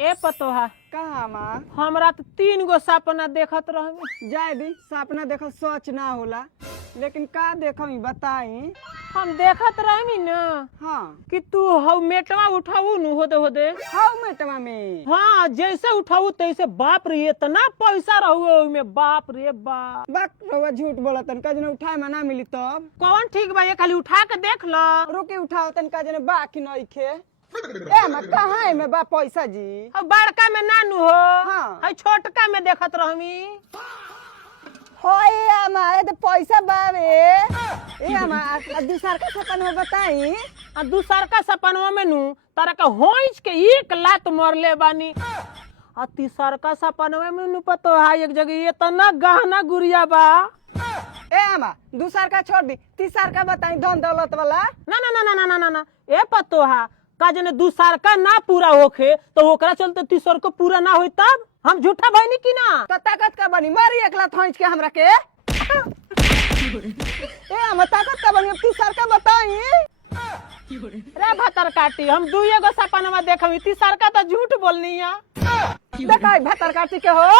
ए पतोहा कहाँ माँ? हमरा तो 3 गो सपना देखत रहमी। जाए दी सपना देखो सच ना होला, लेकिन का देखो बताई। हम देखत रहमी न हाँ कि तू हव मेटवा उठाऊ न होदे होदे। हाउ मेटवा में हाँ जैसे उठाऊ तैसे बाप रे इतना पैसा रहुए में, बाप रे बाप। बाक रउआ झूठ बोला तन का जने उठाए में ना मिली तब। कौन ठीक बा, ये खाली उठा के देख लो। रुके उठाओ तन का जने बाकी नहीं खे। ए मैं कहाँ है मैं बा पैसा जी? अब बड़का में नानू हो, हाँ। है छोटका में देखत रहमी। होए अम्मा ए तो पैसा बावे। ए अम्मा दूसर का सपना बताई। आ दूसर का सपनवा में नू तारा का होइच के 1 लात मरले बानी। आ तीसर का सपनवा में नू पतो है एक जगह इतना गहना गुड़िया बा। ए अम्मा दूसर का छोड़ दी, तीसर का बताई धन दौलत वाला। ना ना ना ना ना ना ना ना ए पतो है का जने दूसर का ना पूरा होखे तो ओकरा चलते तीसर को पूरा ना होई तब हम झूठा भइनी की ना। तो ताकत का बनी मारी 1 लात होइच के हमरा के। ए अम्मा ताकत का बनी अब तीसर का बताई। रे भतर काटी हम 2 गो सपनवा देखमी, तीसर का तो झूठ बोलनी है। देखाई भतर काटी के हो।